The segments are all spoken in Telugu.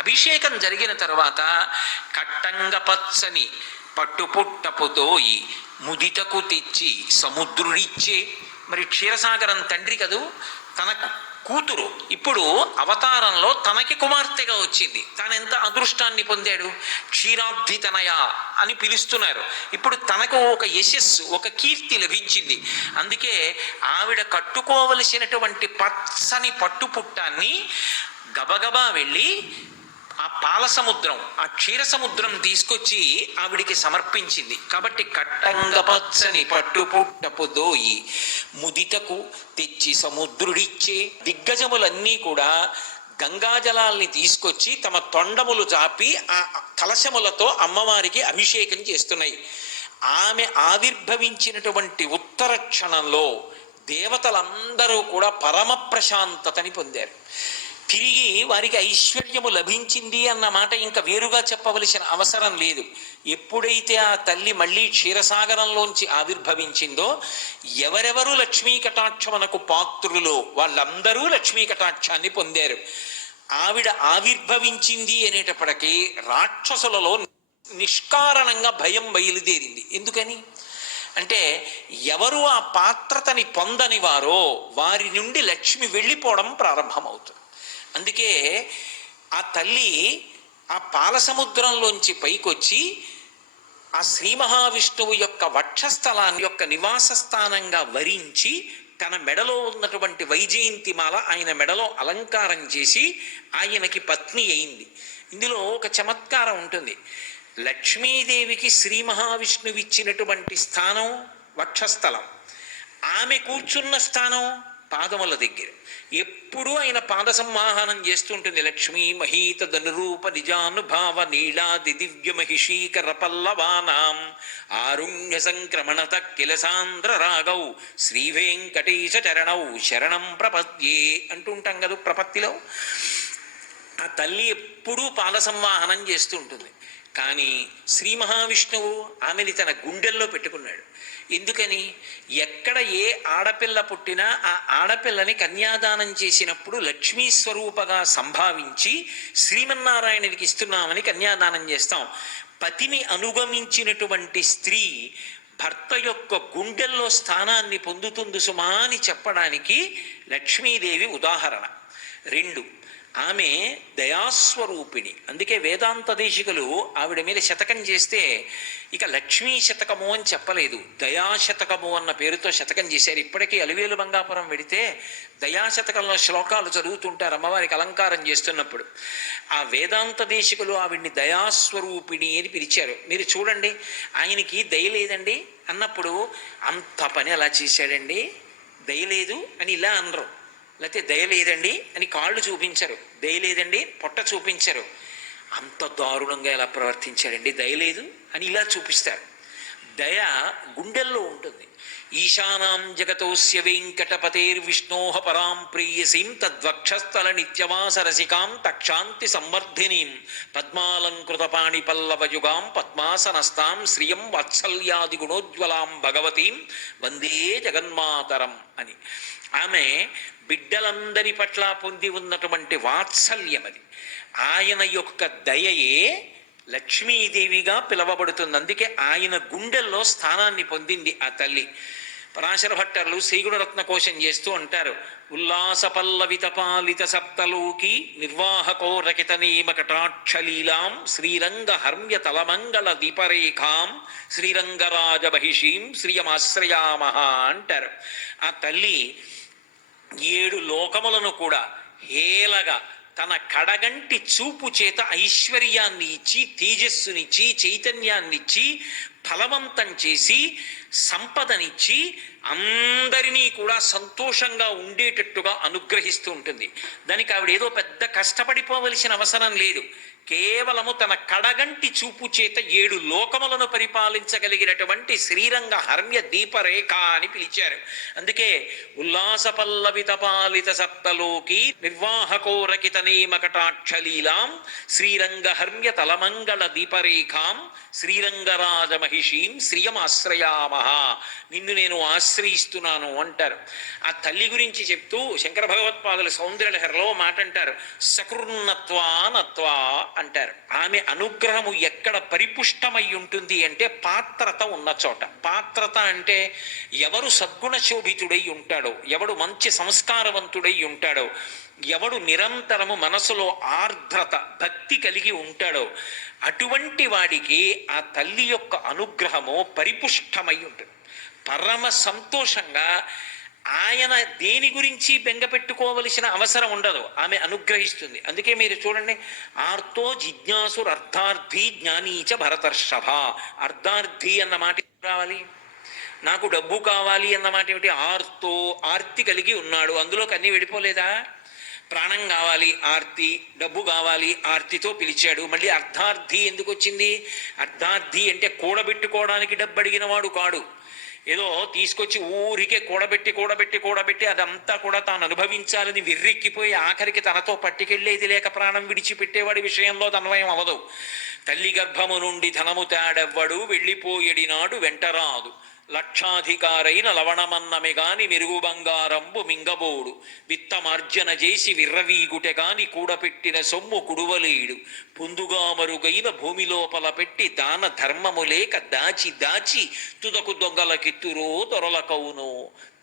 అభిషేకం జరిగిన తరువాత కట్టంగ పచ్చని పట్టుపుట్టపుతోయి ముదితకు తెచ్చి సముద్రుడిచ్చే. మరి క్షీరసాగరం తండ్రి కదూ, తన కూతురు ఇప్పుడు అవతారంలో తనకి కుమార్తెగా వచ్చింది. తాను ఎంత అదృష్టాన్ని పొందాడు. క్షీరాబ్ధితనయ అని పిలుస్తున్నారు. ఇప్పుడు తనకు ఒక యశస్సు, ఒక కీర్తి లభించింది. అందుకే ఆవిడ కట్టుకోవలసినటువంటి పచ్చని పట్టుపుట్టాన్ని గబగబా వెళ్ళి ఆ పాల సముద్రం, ఆ క్షీర సముద్రం తీసుకొచ్చి ఆవిడికి సమర్పించింది. కాబట్టి కట్టంగ పచ్చని పట్టుపుట్టపు దోయి ముదితకు తెచ్చి సముద్రుడిచ్చే. దిగ్గజములన్నీ కూడా గంగాజలాల్ని తీసుకొచ్చి తమ తొండములు చాపి ఆ కలశములతో అమ్మవారికి అభిషేకం చేస్తున్నాయి. ఆమె ఆవిర్భవించినటువంటి ఉత్తర క్షణంలో దేవతలందరూ కూడా పరమ ప్రశాంతతని పొందారు. తిరిగి వారికి ఐశ్వర్యము లభించింది అన్న మాట ఇంకా వేరుగా చెప్పవలసిన అవసరం లేదు. ఎప్పుడైతే ఆ తల్లి మళ్ళీ క్షీరసాగరంలోంచి ఆవిర్భవించిందో, ఎవరెవరు లక్ష్మీ కటాక్షమునకు పాత్రులో వాళ్ళందరూ లక్ష్మీ కటాక్షాన్ని పొందారు. ఆవిడ ఆవిర్భవించింది అనేటప్పటికీ రాక్షసులలో నిష్కారణంగా భయం బయలుదేరింది. ఎందుకని అంటే, ఎవరు ఆ పాత్రతని పొందని వారో వారి నుండి లక్ష్మి వెళ్ళిపోవడం ప్రారంభమవుతుంది. అందుకే ఆ తల్లి ఆ పాల సముద్రంలోంచి పైకొచ్చి ఆ శ్రీ మహావిష్ణువు యొక్క వక్షస్థలాన్ని యొక్క నివాస స్థానంగా వరించి తన మెడలో ఉన్నటువంటి వైజయంతిమాల ఆయన మెడలో అలంకారం చేసి ఆయనకి పత్ని అయింది. ఇందులో ఒక చమత్కారం ఉంటుంది. లక్ష్మీదేవికి శ్రీ మహావిష్ణువు ఇచ్చినటువంటి స్థానం వక్షస్థలం, ఆమె కూర్చున్న స్థానం పాదముల దగ్గర. ఎప్పుడూ ఆయన పాద సంవాహనం చేస్తుంటుంది. లక్ష్మీ మహీత ధనురూప నిజానుభావ నీళాది దివ్య మహిషీకర పల్లవానాం ఆరుణ్య సంక్రమణత కిలసాంధ్ర రాగౌ శ్రీ వెంకటేశ చరణౌ శరణం ప్రపద్యే అంటుంటాం కదా ప్రపత్తిలో. ఆ తల్లి ఎప్పుడూ పాద సంవాహనం చేస్తూ ఉంటుంది. కానీ శ్రీ మహావిష్ణువు ఆమెని తన గుండెల్లో పెట్టుకున్నాడు. ఎందుకని? ఎక్కడ ఏ ఆడపిల్ల పుట్టినా ఆ ఆడపిల్లని కన్యాదానం చేసినప్పుడు లక్ష్మీ స్వరూపగా సంభావించి శ్రీమన్నారాయణునికి ఇస్తున్నామని కన్యాదానం చేస్తాం. పతిని అనుగమించినటువంటి స్త్రీ భర్త యొక్క గుండెల్లో స్థానాన్ని పొందుతుంది సుమా అని చెప్పడానికి లక్ష్మీదేవి ఉదాహరణ. 2, ఆమె దయాస్వరూపిణి. అందుకే వేదాంత దేశికులు ఆవిడ మీద శతకం చేస్తే ఇక లక్ష్మీ శతకము అని చెప్పలేదు, దయాశతకము అన్న పేరుతో శతకం చేశారు. ఇప్పటికీ అలివేలు మంగాపురం వెడితే దయాశతకంలో శ్లోకాలు చదువుతుంటారు అమ్మవారికి అలంకారం చేస్తున్నప్పుడు. ఆ వేదాంత దేశికులు ఆవిడ్ని దయాస్వరూపిణి అని పిలిచారు. మీరు చూడండి, ఆయనకి దయ లేదండి అన్నప్పుడు అంత పని అలా చేశాడండి, దయలేదు అని ఇలా అనరు. లేకపోతే దయలేదండి అని కాళ్ళు చూపించరు, దయలేదండి పొట్ట చూపించరు. అంత దారుణంగా ఎలా ప్రవర్తించాడండి, దయలేదు అని ఇలా చూపిస్తారు. దయ గుండెల్లో ఉంటుంది. ఈశానాం జగతోస్య వెంకటపతేర్విష్ణోహ పరాం ప్రేయసీం తద్వక్షస్థల నిత్యవాస రసికాం తక్షాంతి సంవర్ధినీం పద్మాలంకృత పాణిపల్లవయుగాం పద్మాసనస్తాం శ్రియం వాత్సల్యాది గుణోజ్వలాం భగవతీం వందే జగన్మాతరం అని. ఆమె బిడ్డలందరి పట్ల పొంది ఉన్నటువంటి వాత్సల్యం అది. ఆయన యొక్క దయయే లక్ష్మీదేవిగా పిలవబడుతుంది. అందుకే ఆయన గుండెల్లో స్థానాన్ని పొందింది ఆ తల్లి. పరాశర భట్టర్లు శ్రీగుణరత్న కోశం చేస్తూ అంటారు, ఉల్లాస పల్లవిత పాలిత సప్తలోకి నిర్వాహకో రకిత నీమకటాక్షలీలాం శ్రీరంగ హర్మ్య తలమంగళ దీపరేఖాం శ్రీరంగరాజ బహిషీం శ్రియమాశ్రయామహ అంటారు. ఆ తల్లి 7 లోకములను కూడా హేలగా తన కడగంటి చూపు చేత ఐశ్వర్యాన్ని ఇచ్చి, తేజస్సునిచ్చి, చైతన్యాన్నిచ్చి, ఫలవంతం చేసి, సంపదనిచ్చి అందరినీ కూడా సంతోషంగా ఉండేటట్టుగా అనుగ్రహిస్తూ ఉంటుంది. దానికి ఆవిడ ఏదో పెద్ద కష్టపడిపోవలసిన అవసరం లేదు. కేవలము తన కడగంటి చూపు చేత 7 లోకములను పరిపాలించగలిగినటువంటి శ్రీరంగ హర్మ్య దీపరేఖ అని పిలిచారు. అందుకే ఉల్లాస పల్లవిత పాలిత సప్తలోకి నిర్వాహకో రకిత నేమకటాక్షలీలాం శ్రీరంగ హర్మ్య తలమంగళ దీపరేఖాం శ్రీరంగరాజ మహిషీం శ్రియమాశ్రయామహ. నిన్ను నేను ఆశ్రయిస్తున్నాను అంటారు. ఆ తల్లి గురించి చెప్తూ శంకర భగవత్పాదుల సౌందర్యలహరిలో మాట అంటారు, సకృన్నత్వా నత్వా అంటారు. ఆమె అనుగ్రహము ఎక్కడ పరిపుష్టమై ఉంటుంది అంటే పాత్రత ఉన్న చోట. పాత్రత అంటే ఎవరు సద్గుణ శోభితుడై ఉంటాడో, ఎవడు మంచి సంస్కారవంతుడై ఉంటాడో, ఎవడు నిరంతరము మనసులో ఆర్ద్రత భక్తి కలిగి ఉంటాడో అటువంటి వాడికి ఆ తల్లి యొక్క అనుగ్రహము పరిపుష్టమై ఉంటుంది. పరమ సంతోషంగా ఆయన దేని గురించి బెంగ పెట్టుకోవలసిన అవసరం ఉండదు, ఆమె అనుగ్రహిస్తుంది. అందుకే మీరు చూడండి, ఆర్తో జిజ్ఞాసుర్ అర్థార్థి జ్ఞానీచ భరతర్షభ. అర్థార్థి అన్న మాట రావాలి, నాకు డబ్బు కావాలి అన్న మాట ఏమిటి? ఆర్తో, ఆర్తి కలిగి ఉన్నాడు, అందులోకి అన్నీ వెళ్ళిపోలేదా? ప్రాణం కావాలి ఆర్తి, డబ్బు కావాలి ఆర్తితో పిలిచాడు. మళ్ళీ అర్థార్థి ఎందుకు వచ్చింది? అర్థార్థి అంటే కూడబెట్టుకోవడానికి డబ్బు అడిగిన వాడు కాడు, ఏదో తీసుకొచ్చి ఊరికే కూడబెట్టి అదంతా కూడా తాను అనుభవించాలని విర్రెక్కిపోయి ఆఖరికి తనతో పట్టుకెళ్ళేది లేక ప్రాణం విడిచిపెట్టేవాడి విషయంలో అన్వయం అవదు. తల్లి గర్భము నుండి ధనము తాడెవ్వడు వెళ్ళిపోయేడినాడు వెంటరాదు, లక్షాధికారైన లవణమన్నమె గాని మెరుగు బంగారంబు మింగబోడు, విత్తమార్జన చేసి విర్రవీగుటె గాని కూడపెట్టిన సొమ్ము కుడువలేడు, పొందుగా మరుగైన భూమి లోపల పెట్టి దాన ధర్మము లేక దాచి దాచి తుదకు దొంగలకిత్తురో దొరలకవును,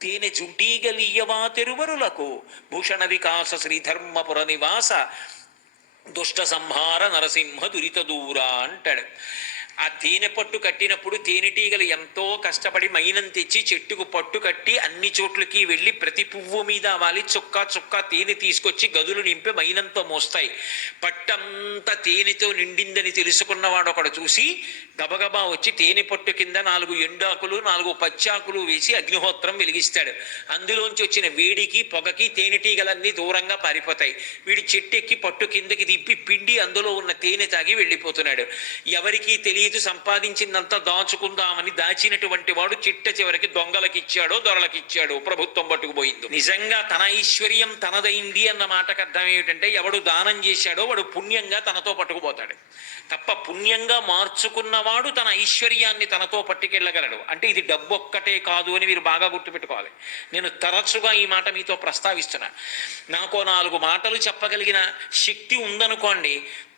తేనె జుంటీగలియవా తెరువరులకు, భూషణ వికాస శ్రీధర్మపుర నివాస దుష్ట సంహార నరసింహ దురిత దూరా అంటాడు. ఆ తేనె పట్టు కట్టినప్పుడు తేనెటీగలు ఎంతో కష్టపడి మైనం తెచ్చి చెట్టుకు పట్టు కట్టి అన్ని చోట్లకి వెళ్ళి ప్రతి పువ్వు మీద వాలి చుక్క చుక్క తేనె తీసుకొచ్చి గదులు నింపి మైనంతో మోస్తాయి. పట్టంతా తేనెతో నిండిందని తెలుసుకున్నవాడు ఒకడు చూసి గబగబా వచ్చి తేనె పట్టు కింద 4 ఎండాకులు 4 పచ్చాకులు వేసి అగ్నిహోత్రం వెలిగిస్తాడు. అందులోంచి వచ్చిన వేడికి పొగకి తేనెటీగలన్నీ దూరంగా పారిపోతాయి. వీడి చెట్టెక్కి పట్టు కిందకి దింపి పిండి అందులో ఉన్న తేనె తాగి వెళ్ళిపోతున్నాడు. ఎవరికీ తెలియదు, సంపాదించిందంతా దాచుకుందామని దాచినటువంటి వాడు చిట్ట చివరికి దొంగలకిచ్చాడో దొరలకిచ్చాడో ప్రభుత్వం పట్టుకుపోయింది. నిజంగా తన ఐశ్వర్యం తనదైంది అన్న మాటకు అర్థం ఏమిటంటే ఎవడు దానం చేశాడో వాడు పుణ్యంగా తనతో పట్టుకుపోతాడు తప్ప పుణ్యంగా మార్చుకున్నవాడు తన ఐశ్వర్యాన్ని తనతో పట్టుకెళ్ళగలడు. అంటే ఇది డబ్బు ఒక్కటే కాదు అని మీరు బాగా గుర్తుపెట్టుకోవాలి. నేను తరచుగా ఈ మాట మీతో ప్రస్తావిస్తున్నా. నాకు 4 మాటలు చెప్పగలిగిన శక్తి ఉందనుకోండి,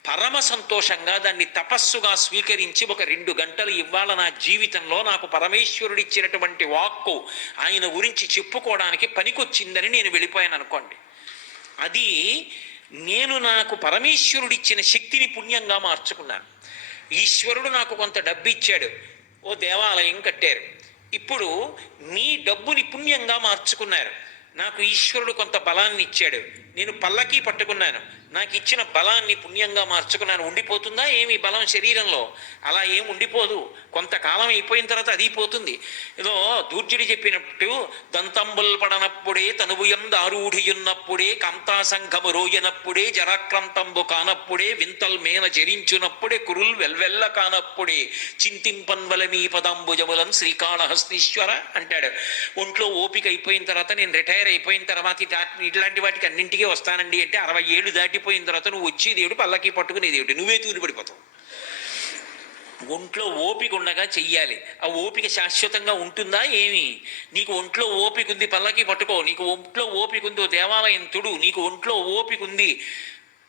పరమ సంతోషంగా దాన్ని తపస్సుగా స్వీకరించి ఒక 2 గంటలు ఇవాళ నా జీవితంలో నాకు పరమేశ్వరుడిచ్చినటువంటి వాక్కు ఆయన గురించి చెప్పుకోవడానికి పనికొచ్చిందని నేను వెళ్ళిపోయాను అనుకోండి. అది నేను నాకు పరమేశ్వరుడిచ్చిన శక్తిని పుణ్యంగా మార్చుకున్నాను. ఈశ్వరుడు నాకు కొంత డబ్బు ఇచ్చాడు, ఓ దేవాలయం కట్టారు. ఇప్పుడు మీ డబ్బుని పుణ్యంగా మార్చుకున్నారు. నాకు ఈశ్వరుడు కొంత బలాన్ని ఇచ్చాడు, నేను పల్లకి పట్టుకున్నాను, నాకు ఇచ్చిన బలాన్ని పుణ్యంగా మార్చుకున్నాను. ఉండిపోతుందా ఏమి బలం శరీరంలో? అలా ఏం ఉండిపోదు, కొంతకాలం అయిపోయిన తర్వాత అది పోతుంది. ఏదో దూర్జుడి చెప్పినట్టు దంతంబుల్ పడనప్పుడే తనువుయం దారూఢియున్నప్పుడే కాంతాసంఘము రోయనప్పుడే జరాక్రాంతంబు కానప్పుడే వింతల్ మేన జరించునప్పుడే కురుల్ వెల్వెల్ల కానప్పుడే చింతింపన్వల మీ పదంబుజములం శ్రీకాళహస్తీశ్వర అంటాడు. ఒంట్లో ఓపిక అయిపోయిన తర్వాత, నేను రిటైర్ అయిపోయిన తర్వాత ఇట్లాంటి వాటికి అన్నింటికీ వస్తానండి అంటే 60 ఏళ్ళు దాటిపోయిన తర్వాత నువ్వు వచ్చేదేవుడు పల్లకి పట్టుకునేదేవుడు, నువ్వే తూలిపడిపోతావు. ఒంట్లో ఓపిక ఉండగా చెయ్యాలి. ఆ ఓపిక శాశ్వతంగా ఉంటుందా ఏమి? నీకు ఒంట్లో ఓపిక ఉంది పల్లకి పట్టుకో, నీకు ఒంట్లో ఓపిక ఉంది దేవాలయం తుడు, నీకు ఒంట్లో ఓపిక ఉంది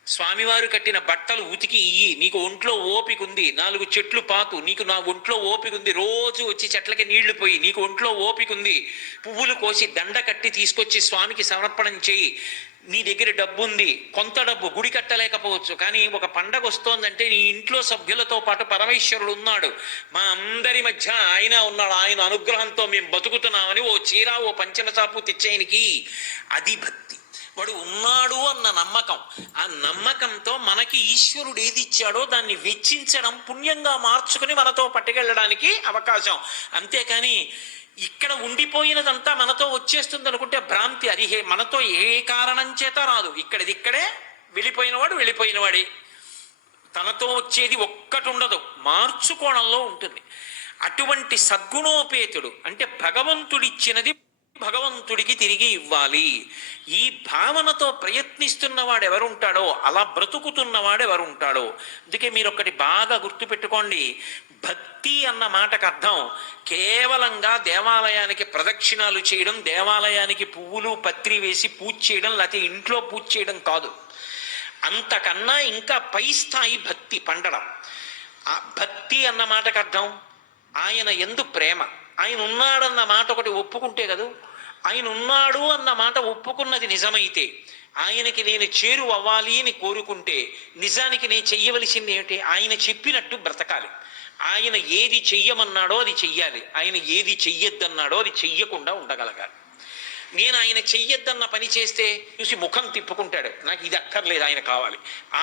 స్వామివారు కట్టిన బట్టలు ఉతికి ఇయ్యి, నీకు ఒంట్లో ఓపిక ఉంది 4 చెట్లు పాతు, నీకు నా ఒంట్లో ఓపిక ఉంది రోజు వచ్చి చెట్లకి నీళ్లు పోయి, నీకు ఒంట్లో ఓపిక ఉంది పువ్వులు కోసి దండ కట్టి తీసుకొచ్చి స్వామికి సమర్పణం చేయి. నీ దగ్గర డబ్బు ఉంది, కొంత డబ్బు గుడి కట్టలేకపోవచ్చు, కానీ ఒక పండగ వస్తోందంటే నీ ఇంట్లో సభ్యులతో పాటు పరమేశ్వరుడు ఉన్నాడు, మా అందరి మధ్య ఆయన ఉన్నాడు, ఆయన అనుగ్రహంతో మేము బతుకుతున్నామని ఓ చీర ఓ పంచెల చాపు తెచ్చేయనికి, అది భక్తి. వాడు ఉన్నాడు అన్న నమ్మకం. ఆ నమ్మకంతో మనకి ఈశ్వరుడు ఏది ఇచ్చాడో దాన్ని వెచ్చించడం, పుణ్యంగా మార్చుకుని మనతో పట్టుకెళ్ళడానికి అవకాశం. అంతేకాని ఇక్కడ ఉండిపోయినదంతా మనతో వచ్చేస్తుంది అనుకుంటే భ్రాంతి. అది మనతో ఏ కారణం చేత రాదు, ఇక్కడే వెళ్ళిపోయినవాడు వెళ్ళిపోయినవాడే. తనతో వచ్చేది ఒక్కటి ఉండదు, మార్చుకోవడంలో ఉంటుంది. అటువంటి సద్గుణోపేతుడు అంటే భగవంతుడిచ్చినది భగవంతుడికి తిరిగి ఇవ్వాలి. ఈ భావనతో ప్రయత్నిస్తున్నవాడు ఎవరుంటాడో, అలా బ్రతుకుతున్నవాడు ఎవరుంటాడో. అందుకే మీరు ఒకటి బాగా గుర్తుపెట్టుకోండి, భక్తి అన్న మాటకు అర్థం కేవలంగా దేవాలయానికి ప్రదక్షిణాలు చేయడం, దేవాలయానికి పువ్వులు పత్రి వేసి పూజ చేయడం, లేకపోతే ఇంట్లో పూజ చేయడం కాదు. అంతకన్నా ఇంకా పై స్థాయి భక్తి పండడం. ఆ భక్తి అన్న మాటకు అర్థం ఆయన యందు ప్రేమ. ఆయన ఉన్నాడన్న మాట ఒకటి ఒప్పుకుంటే కదూ, ఆయన ఉన్నాడు అన్న మాట ఒప్పుకున్నది నిజమైతే, ఆయనకి నేను చేరువ అవ్వాలి అని కోరుకుంటే నిజానికి నేను చెయ్యవలసింది ఏమిటి? ఆయన చెప్పినట్టు బ్రతకాలి. ఆయన ఏది చెయ్యమన్నాడో అది చెయ్యాలి, ఆయన ఏది చెయ్యొద్దన్నాడో అది చెయ్యకుండా ఉండగలగాలి. నేను ఆయన చెయ్యొద్దన్న పని చేస్తే చూసి ముఖం తిప్పుకుంటాడు, నాకు ఇది అక్కర్లేదు, ఆయన కావాలి.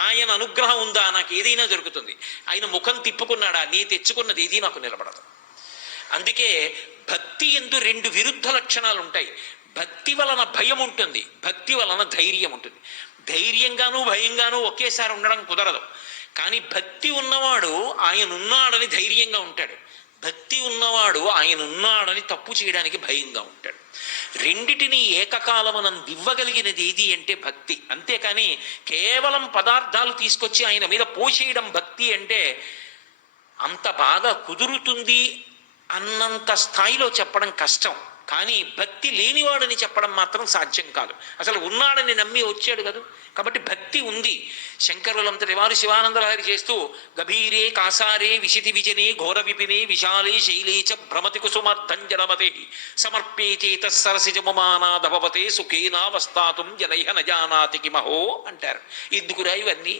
ఆయన అనుగ్రహం ఉందా, నాకు ఏదైనా జరుగుతుంది. ఆయన ముఖం తిప్పుకున్నాడా, నీ తెచ్చుకున్నది ఏది నాకు నిలబడదు. అందుకే భక్తి యందు రెండు విరుద్ధ లక్షణాలు ఉంటాయి. భక్తి వలన భయం ఉంటుంది, భక్తి వలన ధైర్యం ఉంటుంది. ధైర్యంగాను భయంగాను ఒకేసారి ఉండడం కుదరదు. కానీ భక్తి ఉన్నవాడు ఆయన ఉన్నాడని ధైర్యంగా ఉంటాడు, భక్తి ఉన్నవాడు ఆయన ఉన్నాడని తప్పు చేయడానికి భయంగా ఉంటాడు. రెండిటిని ఏకకాలమనందు ఇవ్వగలిగినది ఏది అంటే భక్తి. అంతేకాని కేవలం పదార్థాలు తీసుకొచ్చి ఆయన మీద పోసేయడం భక్తి అంటే అంత బాగా కుదురుతుంది అన్నంత స్థాయిలో చెప్పడం కష్టం. కానీ భక్తి లేనివాడని చెప్పడం మాత్రం సాధ్యం కాదు. అసలు ఉన్నాడని నమ్మి వచ్చాడు కదా, కాబట్టి భక్తి ఉంది. శంకరులంతటి వారు శివానందలహరి చేస్తూ గభీరే కాసారే విశితి విజనే ఘోర విపినే విశాలే శైలేచ భ్రమతి కుసుమార్ధంజనమతే సమర్పే చేత సరసిజముమానాదభవతే సుఖేనావస్థాతుం జనైహ నజానాతి కిమహో అంటారు. ఎందుకురా ఇవన్నీ?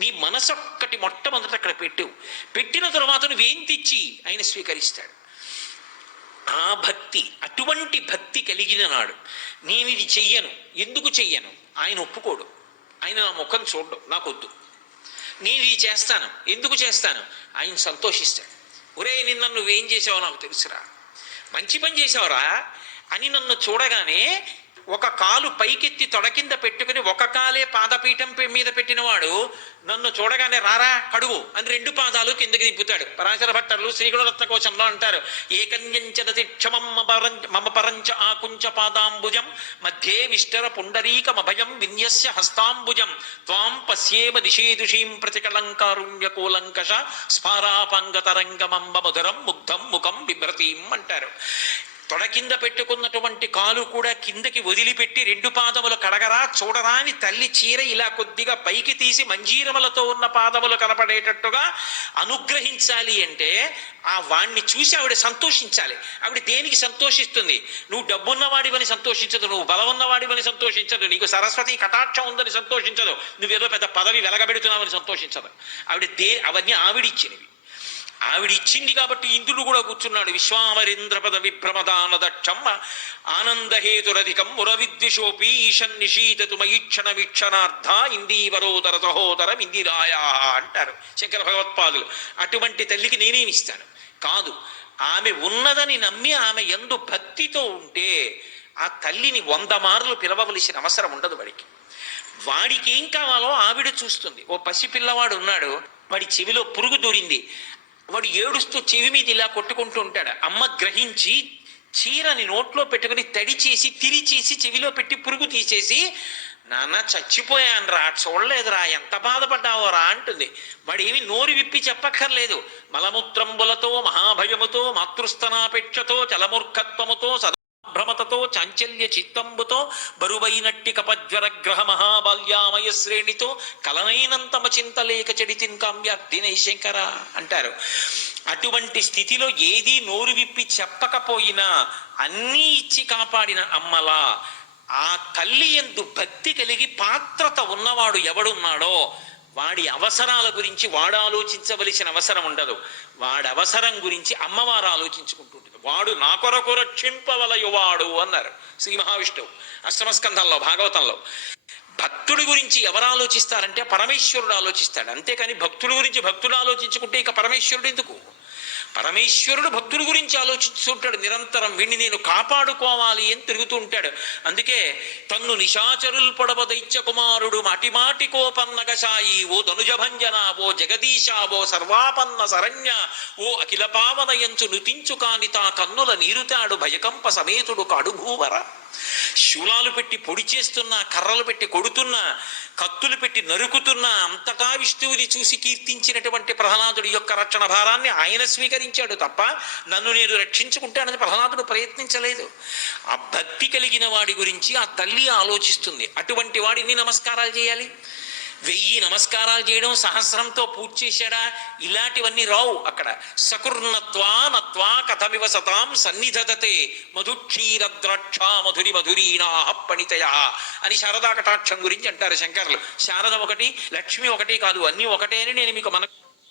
నీ మనసొక్కటి మొట్టమొదట అక్కడ పెట్టిన తరువాత నువ్వేం తెచ్చి ఆయన స్వీకరిస్తాడు. ఆ భక్తి, అటువంటి భక్తి కలిగిన నాడు నేను ఇది చెయ్యను, ఎందుకు చెయ్యను, ఆయన ఒప్పుకోడు, ఆయన నా ముఖం చూడడు, నాకొద్దు. నేను ఇది చేస్తాను, ఎందుకు చేస్తాను, ఆయన సంతోషిస్తాడు. ఒరే నిన్న నువ్వేం చేసావో నాకు తెలుసురా, మంచి పని చేసావురా అని నన్ను చూడగానే ఒక కాలు పైకెత్తి తొడ కింద పెట్టుకుని ఒక కాలే పాదపీఠం మీద పెట్టినవాడు నన్ను చూడగానే రారా కడుగు అని రెండు పాదాలు కిందకి దిప్పుతాడు. పరాశర భట్టర్లు శ్రీగుణరత్న కోశంలో అంటారు, ఏకంజంచనతి మమ పరంచ ఆకుంచ పాదాంబుజం మధ్యే విష్టర పుండరీకమభయం విన్యస్య హస్తాంబుజం త్వాం పశ్యేమ దిశేదుషీం ప్రతికలంకారుణ్యకూలంకష స్ఫారాపంగతరంగమంబ మధురం ముగ్ధం ముఖం బిభ్రతీం అంటారు. తొడ కింద పెట్టుకున్నటువంటి కాలు కూడా కిందకి వదిలిపెట్టి రెండు పాదములు కడగరా చూడరా అని తల్లి చీర ఇలా కొద్దిగా పైకి తీసి మంజీరములతో ఉన్న పాదములు కనపడేటట్టుగా అనుగ్రహించాలి అంటే ఆ వాణ్ణి చూసి ఆవిడ సంతోషించాలి. ఆవిడ దేనికి సంతోషిస్తుంది? నువ్వు డబ్బున్నవాడివని సంతోషించదు, నువ్వు బలమున్నవాడివని సంతోషించదు, నీకు సరస్వతి కటాక్షం ఉందని సంతోషించదు, నువ్వేదో పెద్ద పదవి వెలగబెడుతున్నావని సంతోషించదు. అవన్నీ ఆవిడిచ్చినవి. ఆవిడిచ్చింది కాబట్టి ఇంద్రుడు కూడా కూర్చున్నాడు. విశ్వామరేంద్ర పద విభ్రమదాన దక్షం ఆనందహేతురధికం మురవిద్విషోపి ఈశన్ నిశీతతు మయీక్షణ వీక్షణార్థ ఇందీవరోదర సహోదరం ఇందిరాయా అంటారు శంకర భగవత్పాదులు. అటువంటి తల్లికి నేనేమిస్తాను? కాదు, ఆమె ఉన్నదని నమ్మి ఆమె యందు భక్తితో ఉంటే ఆ తల్లిని 100 మార్లు పిలవవలసిన అవసరం ఉండదు. వాడికి ఏం కావాలో ఆవిడ చూస్తుంది. ఓ పసిపిల్లవాడు ఉన్నాడు, వాడి చెవిలో పురుగు దూరింది, వాడు ఏడుస్తూ చెవి మీద ఇలా కొట్టుకుంటూ ఉంటాడు. అమ్మ గ్రహించి చీరని నోట్లో పెట్టుకుని తడి చేసి తిరిచేసి చెవిలో పెట్టి పురుగు తీసేసి, నాన్న చచ్చిపోయాను రా, చూడలేదురా, ఎంత బాధపడ్డావోరా అంటుంది. వాడు ఏమి నోరు విప్పి చెప్పక్కర్లేదు. మలమూత్రంబులతో మహాభయముతో మాతృస్తనాపేక్షతో చలమూర్ఖత్వముతో భ్రమతతో చాంచల్య చిత్తంబుతో బరువైనట్టి కపజ్వర గ్రహ మహాబాల్యామయ శ్రేణితో కలనైనంతమ చింతలేక చెడితిన్ కామ్యార్థినై శంకర అంటారు. అటువంటి స్థితిలో ఏదీ నోరు విప్పి చెప్పకపోయినా అన్నీ ఇచ్చి కాపాడిన అమ్మలా ఆ తల్లి యందు భక్తి కలిగి పాత్రత ఉన్నవాడు ఎవడున్నాడో వాడి అవసరాల గురించి వాడు ఆలోచించవలసిన అవసరం ఉండదు. వాడి అవసరం గురించి అమ్మవారు ఆలోచించుకుంటుంటుంది. వాడు నా కొరకు రక్షింపవలయువాడు అన్నారు శ్రీ మహావిష్ణువు అష్టమస్కంధంలో భాగవతంలో. భక్తుడి గురించి ఎవరు ఆలోచిస్తారంటే పరమేశ్వరుడు ఆలోచిస్తాడు. అంతేకాని భక్తుడి గురించి భక్తుడు ఆలోచించుకుంటే ఇక పరమేశ్వరుడు ఎందుకు? పరమేశ్వరుడు భక్తుడి గురించి ఆలోచిస్తుంటాడు నిరంతరం. వీడిని నేను కాపాడుకోవాలి అని తిరుగుతూ ఉంటాడు. అందుకే తన్ను నిశాచరుల్ పొడవ దైత్య కుమారుడు మాటి కోపన్నగ సాయి ఓ ధనుజభంజన ఓ జగదీశ ఓ సర్వాపన్న శరణ్య ఓ అఖిల పావనయంచు నుతించు కాని తా కన్నుల నీరుతాడు భయకంప సమేతుడు కాడుభూవర. శూలాలు పెట్టి పొడి చేస్తున్నా, కర్రలు పెట్టి కొడుతున్నా, కత్తులు పెట్టి నరుకుతున్నా అంతటా విష్ణువుని చూసి కీర్తించినటువంటి ప్రహ్లాదుడి యొక్క రక్షణ భారాన్ని ఆయన స్వీకరించాడు తప్ప నన్ను నేను రక్షించుకుంటానని ప్రహ్లాదుడు ప్రయత్నించలేదు. ఆ భక్తి కలిగిన వాడి గురించి ఆ తల్లి ఆలోచిస్తుంది. అటువంటి వాడిని నమస్కారాలు చేయాలి. 1000 నమస్కారాలు చేయడం, సహస్రంతో పూజ చేశాడా, ఇలాంటివన్నీ రావు అక్కడ. సకుర్ణత్వా నత్వా కథమివ సతాం సన్నిధదతే మధుక్షీరద్రాక్ష మధురి మధురీణా పణితయ అని శారదా కటాక్షం గురించి అంటారు శంకర్లు. శారద ఒకటి, లక్ష్మి ఒకటి కాదు, అన్నీ ఒకటే అని నేను మీకు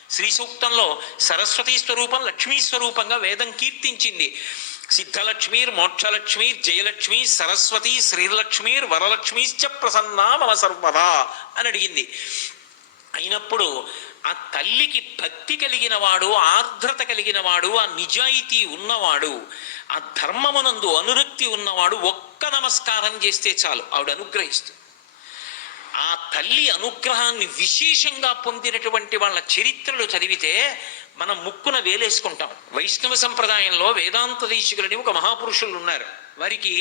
శ్రీ సూక్తంలో సరస్వతీ స్వరూపం లక్ష్మీ స్వరూపంగా వేదం కీర్తించింది. సిద్ధలక్ష్మీర్ మోక్షలక్ష్మీర్ జయలక్ష్మీ సరస్వతి శ్రీలక్ష్మీర్ వరలక్ష్మీశ్చ ప్రసన్నా మమ సర్వదా అని అడిగింది. అయినప్పుడు ఆ తల్లికి భక్తి కలిగిన వాడు, ఆర్ద్రత కలిగిన వాడు, ఆ నిజాయితీ ఉన్నవాడు, ఆ ధర్మమునందు అనురక్తి ఉన్నవాడు ఒక్క నమస్కారం చేస్తే చాలు, ఆవిడ అనుగ్రహిస్తుంది. ఆ తల్లి అనుగ్రహాన్ని విశేషంగా పొందినటువంటి వాళ్ళ చరిత్రలు చదివితే మనం ముక్కున వేలేసుకుంటాం. వైష్ణవ సంప్రదాయంలో వేదాంత దీశికులని ఒక మహాపురుషులు ఉన్నారు. వారికి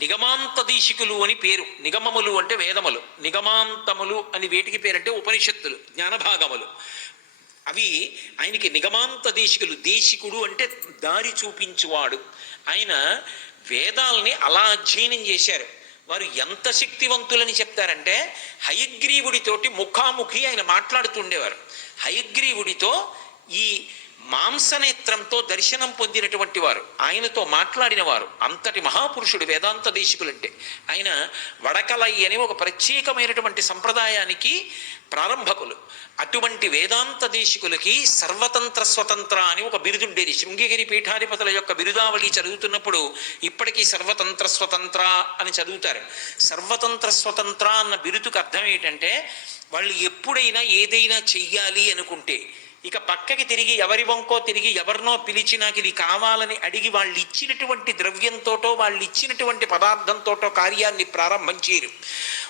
నిగమాంత దీశికులు అని పేరు. నిగమములు అంటే వేదములు, నిగమాంతములు అని వేటికి పేరంటే ఉపనిషత్తులు, జ్ఞానభాగములు. అవి ఆయనకి నిగమాంత దేశికులు. దేశికుడు అంటే దారి చూపించువాడు. ఆయన వేదాలని అలా అధ్యయనం చేశారు. వారు ఎంత శక్తివంతులని చెప్తారంటే హయగ్రీవుడితోటి ముఖాముఖి ఆయన మాట్లాడుతుండేవారు. హయగ్రీవుడితో ఈ మాంసనేత్రంతో దర్శనం పొందినటువంటి వారు, ఆయనతో మాట్లాడిన వారు. అంతటి మహాపురుషుడు వేదాంత దేశికులంటే. ఆయన వడకలై అని ఒక ప్రత్యేకమైనటువంటి సంప్రదాయానికి ప్రారంభకులు. అటువంటి వేదాంత దేశికులకి సర్వతంత్ర స్వతంత్ర అని ఒక బిరుదుండేది. శృంగగిరి పీఠాధిపతుల యొక్క బిరుదావళి చదువుతున్నప్పుడు ఇప్పటికీ సర్వతంత్ర స్వతంత్ర అని చదువుతారు. సర్వతంత్ర స్వతంత్ర అన్న బిరుదుకు అర్థం ఏంటంటే వాళ్ళు ఎప్పుడైనా ఏదైనా చెయ్యాలి అనుకుంటే ఇక పక్కకి తిరిగి ఎవరి వంకో తిరిగి ఎవరినో పిలిచి నాకు ఇది కావాలని అడిగి వాళ్ళు ఇచ్చినటువంటి ద్రవ్యంతోటో వాళ్ళు ఇచ్చినటువంటి పదార్థంతోటో కార్యాన్ని ప్రారంభం చేయరు.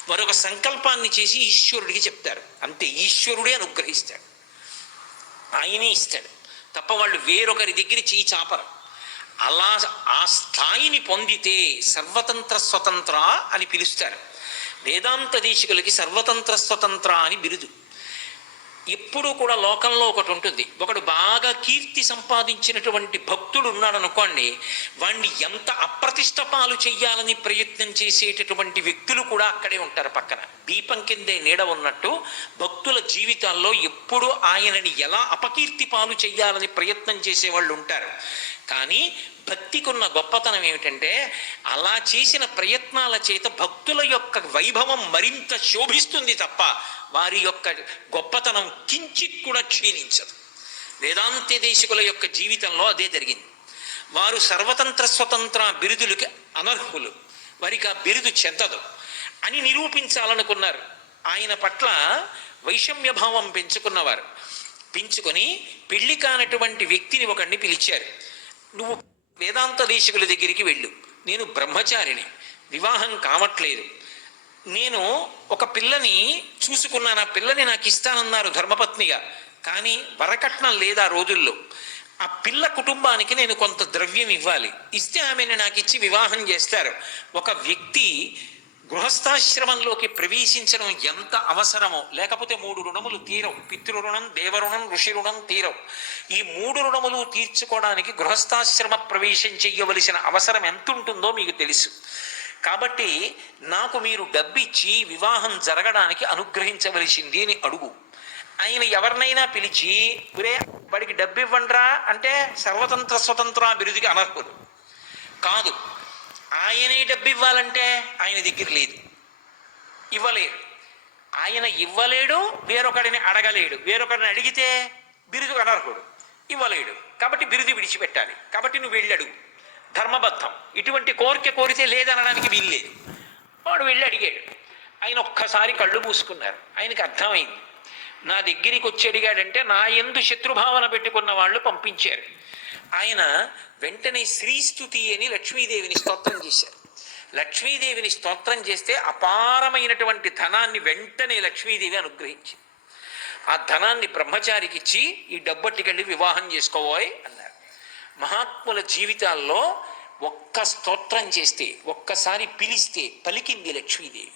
మరొక సంకల్పాన్ని చేసి ఈశ్వరుడికి చెప్తారు. అంతే, ఈశ్వరుడే అనుగ్రహిస్తాడు, ఆయనే ఇస్తాడు తప్ప వాళ్ళు వేరొకరి దగ్గర చేయి చాపరు. అలా ఆ స్థాయిని పొందితే సర్వతంత్ర స్వతంత్ర అని పిలుస్తారు. వేదాంత దేశికులకి సర్వతంత్ర స్వతంత్ర అని బిరుదు. ఎప్పుడూ కూడా లోకంలో ఒకటి ఉంటుంది. ఒకడు బాగా కీర్తి సంపాదించినటువంటి భక్తుడు ఉన్నాడు అనుకోండి, వాణ్ణి ఎంత అప్రతిష్ట పాలు చెయ్యాలని ప్రయత్నం చేసేటటువంటి వ్యక్తులు కూడా అక్కడే ఉంటారు పక్కన. దీపం కిందే నీడ ఉన్నట్టు భక్తుల జీవితాల్లో ఎప్పుడూ ఆయనని ఎలా అపకీర్తి పాలు చెయ్యాలని ప్రయత్నం చేసేవాళ్ళు ఉంటారు. కానీ భక్తికున్న గొప్పతనం ఏమిటంటే అలా చేసిన ప్రయత్నాల చేత భక్తుల యొక్క వైభవం మరింత శోభిస్తుంది తప్ప వారి యొక్క గొప్పతనం కించిత్ కూడా క్షీణించదు. వేదాంత దేశికుల యొక్క జీవితంలో అదే జరిగింది. వారు సర్వతంత్ర స్వతంత్ర బిరుదులకి అనర్హులు, వారికి ఆ బిరుదు చెందదు అని నిరూపించాలనుకున్నారు. ఆయన పట్ల వైషమ్యభావం పెంచుకొని పెళ్లి కానటువంటి వ్యక్తిని ఒకడిని పిలిచారు. నువ్వు వేదాంత దేశికుల దగ్గరికి వెళ్ళు, నేను బ్రహ్మచారిని, వివాహం కావట్లేదు, నేను ఒక పిల్లని చూసుకున్నాను, ఆ పిల్లని నాకు ఇస్తానన్నారు ధర్మపత్నిగా, కానీ వరకట్నం లేదు ఆ రోజుల్లో. ఆ పిల్ల కుటుంబానికి నేను కొంత ద్రవ్యం ఇవ్వాలి, ఇస్తే ఆమెను నాకు ఇచ్చి వివాహం చేస్తారు. ఒక వ్యక్తి గృహస్థాశ్రమంలోకి ప్రవేశించడం ఎంత అవసరమో, లేకపోతే 3 రుణములు తీరవు. పితృరుణం, దేవరుణం, ఋషి రుణం తీరవు. ఈ 3 రుణములు తీర్చుకోవడానికి గృహస్థాశ్రమ ప్రవేశం చెయ్యవలసిన అవసరం ఎంత ఉంటుందో మీకు తెలుసు. కాబట్టి నాకు మీరు డబ్బిచ్చి వివాహం జరగడానికి అనుగ్రహించవలసింది అని అడుగు. ఆయన ఎవరినైనా పిలిచి ఒరే వాడికి డబ్బు ఇవ్వండ్రా అంటే సర్వతంత్ర స్వతంత్ర బిరుదుకి అనర్హులు కాదు. ఆయనే డబ్బు ఇవ్వాలంటే ఆయన దగ్గర లేదు, ఇవ్వలేడు. ఆయన ఇవ్వలేడు, వేరొకడిని అడగలేడు. వేరొకడిని అడిగితే బిరుదు అనర్హుడు, ఇవ్వలేడు. కాబట్టి బిరుదు విడిచిపెట్టాలి. కాబట్టి నువ్వు వెళ్ళాడు, ధర్మబద్ధం. ఇటువంటి కోరిక కోరితే లేదనడానికి వీల్లేదు. వాడు వెళ్ళి అడిగాడు. ఆయన ఒక్కసారి కళ్ళు మూసుకున్నారు. ఆయనకి అర్థమైంది, నా దగ్గరికి వచ్చి అడిగాడంటే నా యందు శత్రుభావన పెట్టుకున్న వాళ్ళు పంపించారు. ఆయన వెంటనే శ్రీస్తుతి అని లక్ష్మీదేవిని స్తోత్రం చేశారు. లక్ష్మీదేవిని స్తోత్రం చేస్తే అపారమైనటువంటి ధనాన్ని వెంటనే లక్ష్మీదేవి అనుగ్రహించింది. ఆ ధనాన్ని బ్రహ్మచారికి ఇచ్చి ఈ డబ్బట్టుకెళ్ళి వివాహం చేసుకోబోయ్ అన్నారు. మహాత్ముల జీవితాల్లో ఒక్క స్తోత్రం చేస్తే, ఒక్కసారి పిలిస్తే పలికింది లక్ష్మీదేవి.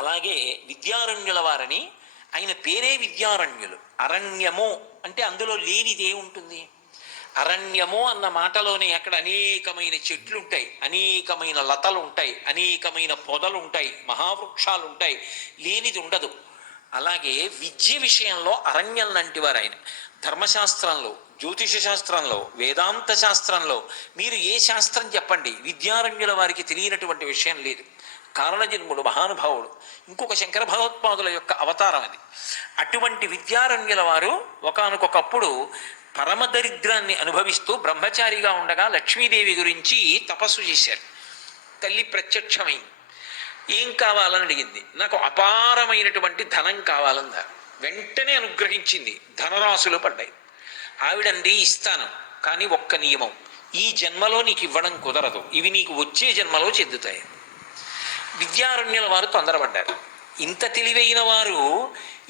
అలాగే విద్యారణ్యుల వారని, ఆయన పేరే విద్యారణ్యులు. అరణ్యము అంటే అందులో లేనిదే ఉంటుంది. అరణ్యము అన్న మాటలోనే అక్కడ అనేకమైన చెట్లు ఉంటాయి, అనేకమైన లతలు ఉంటాయి, అనేకమైన పొదలు ఉంటాయి, మహావృక్షాలు ఉంటాయి, లేనిది ఉండదు. అలాగే విద్య విషయంలో అరణ్యం లాంటి వారు ఆయన. ధర్మశాస్త్రంలో, జ్యోతిష శాస్త్రంలో, వేదాంత శాస్త్రంలో మీరు ఏ శాస్త్రం చెప్పండి, విద్యారణ్యుల వారికి తెలియనటువంటి విషయం లేదు. కారణజన్ముడు మహానుభావుడు, ఇంకొక శంకర భగవత్పాదుల యొక్క అవతారం అది. అటువంటి విద్యారణ్యుల వారు ఒకానొకప్పుడు పరమదరిద్రాన్ని అనుభవిస్తూ బ్రహ్మచారిగా ఉండగా లక్ష్మీదేవి గురించి తపస్సు చేశారు. తల్లి ప్రత్యక్షమైంది. ఏం కావాలని అడిగింది. నాకు అపారమైనటువంటి ధనం కావాలన్నారు. వెంటనే అనుగ్రహించింది. ధనరాశులు పడ్డాయి. ఆవిడండి ఇస్తాను, కానీ ఒక్క నియమం, ఈ జన్మలో నీకు ఇవ్వడం కుదరదు, ఇవి నీకు వచ్చే జన్మలో చెందుతాయి. విద్యారణ్యుల వారు తొందరపడ్డారు. ఇంత తెలివైన వారు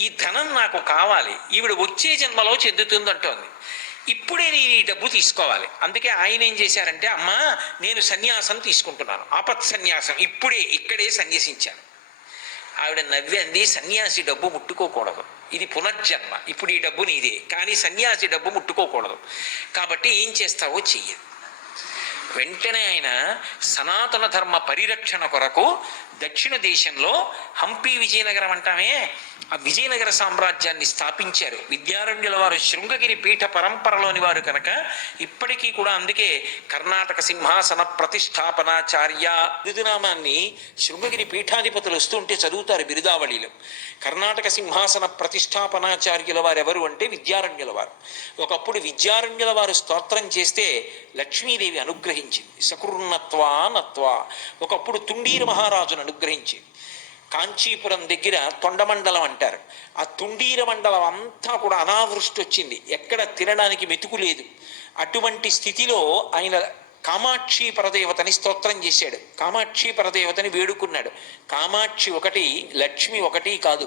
ఈ ధనం నాకు కావాలి, ఈవిడ వచ్చే జన్మలో చెందుతుందంటోంది, ఇప్పుడే నేను ఈ డబ్బు తీసుకోవాలి. అందుకే ఆయన ఏం చేశారంటే, అమ్మా నేను సన్యాసం తీసుకుంటున్నాను, ఆపత్ సన్యాసం, ఇప్పుడే ఇక్కడే సన్యసించాను. ఆవిడ నవ్వంది, సన్యాసి డబ్బు ముట్టుకోకూడదు, ఇది పునర్జన్మ, ఇప్పుడు ఈ డబ్బు నీదే, కానీ సన్యాసి డబ్బు ముట్టుకోకూడదు, కాబట్టి ఏం చేస్తావో చెయ్యదు. వెంటనే ఆయన సనాతన ధర్మ పరిరక్షణ కొరకు దక్షిణ దేశంలో హంపి విజయనగరం అంటామే, ఆ విజయనగర సామ్రాజ్యాన్ని స్థాపించారు. విద్యారణ్యుల వారు శృంగగిరి పీఠ పరంపరలోని వారు కనుక ఇప్పటికీ కూడా అందుకే కర్ణాటక సింహాసన ప్రతిష్టాపనాచార్య బిరుదునామాన్ని శృంగగిరి పీఠాధిపతులు వస్తుంటే చదువుతారు బిరుదావళిలో. కర్ణాటక సింహాసన ప్రతిష్టాపనాచార్యుల వారు ఎవరు అంటే విద్యారణ్యుల వారు. ఒకప్పుడు విద్యారణ్యుల వారు స్తోత్రం చేస్తే లక్ష్మీదేవి అనుగ్రహించింది. సకృన్నత్వా నత్వా. ఒకప్పుడు తుండీర మహారాజును అనుగ్రహించింది. కాంచీపురం దగ్గర తొండమండలం అంటారు. ఆ తుండీర మండలం అంతా కూడా అనావృష్టి వచ్చింది, ఎక్కడ తినడానికి మెతుకు లేదు. అటువంటి స్థితిలో ఆయన కామాక్షి పరదేవతని స్తోత్రం చేశాడు. కామాక్షి పరదేవతని వేడుకున్నాడు. కామాక్షి ఒకటి, లక్ష్మి ఒకటి కాదు.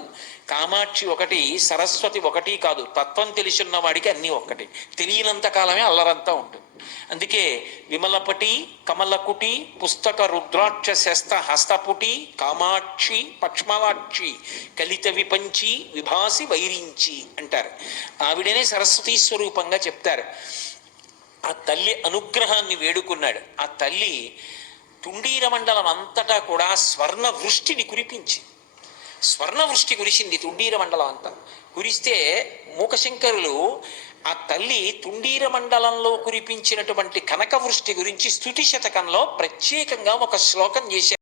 కామాక్షి ఒకటి, సరస్వతి ఒకటి కాదు. తత్వం తెలిసిన వాడికి అన్నీ ఒక్కటి, తెలియనంత కాలమే అల్లరంతా ఉంటుంది. అందుకే విమలపటి కమలకుటి పుస్తక రుద్రాక్ష శస్త హస్తపుటి కామాక్షి పక్ష్మలాక్షి కలిత విపంచి విభాసి వైరించి అంటారు. ఆవిడనే సరస్వతీ స్వరూపంగా చెప్తారు. ఆ తల్లి అనుగ్రహాన్ని వేడుకున్నాడు. ఆ తల్లి తుండీర మండలం అంతటా కూడా స్వర్ణ వృష్టిని కురిపించి, స్వర్ణ వృష్టి కురిసింది తుండీర మండలం అంతా. కురిస్తే మూకశంకరులు ఆ తల్లి తుండీర మండలంలో కురిపించినటువంటి కనక వృష్టి గురించి స్తుతి శతకంలో ప్రత్యేకంగా ఒక శ్లోకం చేశారు.